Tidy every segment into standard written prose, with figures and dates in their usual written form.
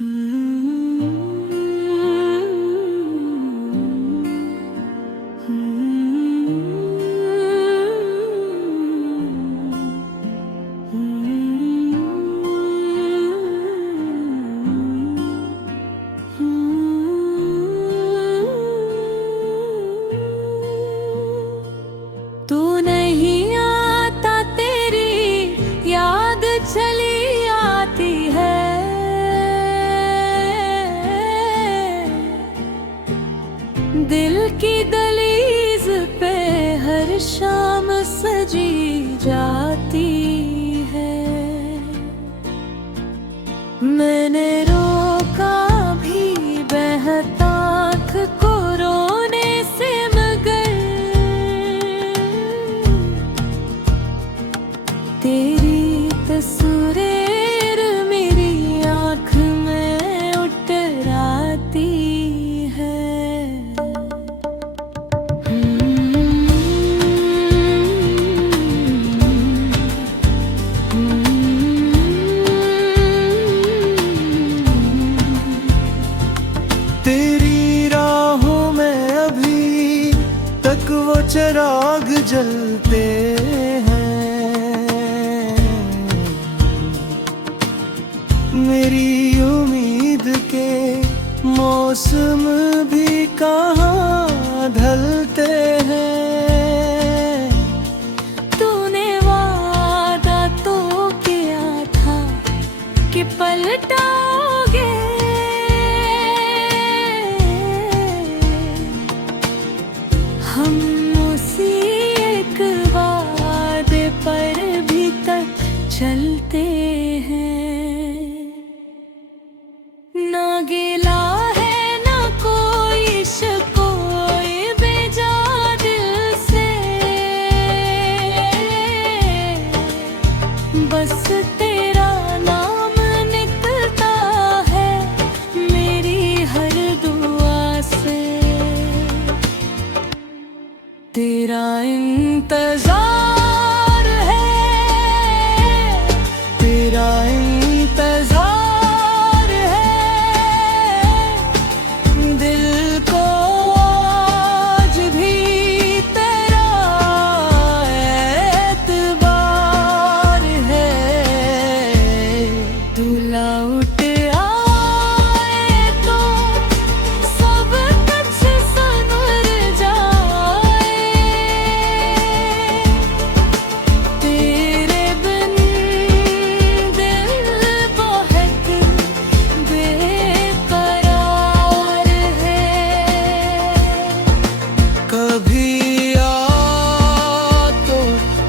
तू नहीं आता, तेरी याद चली आती है। दिल की दहलीज पे हर शाम सजी जाती है। मैंने रोका भी बहता आँख को रोने से, मगर तेरी तस्वीर मेरी आँख में उतराती है। तेरी राहों में अभी तक वो चिराग जलते हैं। मेरी उम्मीद के मौसम भी कहाँ ढलते हैं। तूने वादा तो किया था कि पलटोगे, हम उसी एक वादे पर भी तक चलते हैं। ना गिला है ना कोई शिकवा बेजा दिल से, बस तेरा नाम निकलता है मेरी हर दुआ से। तेरा इंतजार है, तेरा इंतजार है। दिल को आज भी तेरा एतबार है। तू लौट आए तो सब कुछ संवर जाए। तेरे बिन दिल बहुत बेकरार है। कभी आ तो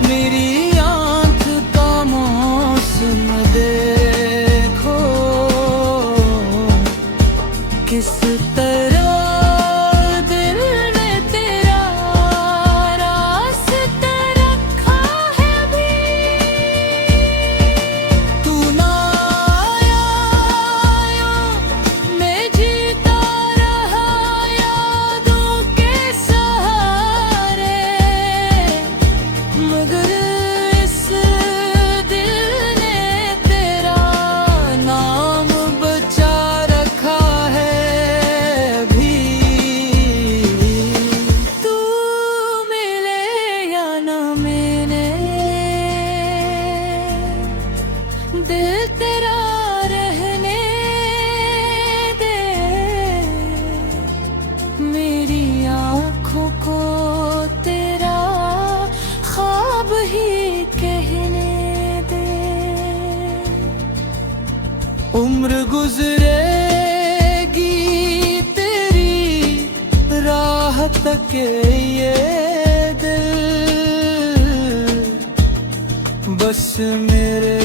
मेरी आँख का मौसम देखो, किस तरह दिल ने तेरा रास्ता रखा है अभी। तू ना आया, मैं जीता रहा यादों के सहारे, मगर इस दिल ने तेरा नाम बचा रखा है अभी। तू मिले या ना मिले, दिल तेरा रहने दे। मेरी आँखों को तेरा ख्वाब ही कहने दे। उम्र गुजरेगी तेरी राह तक ये दिल, बस मेरे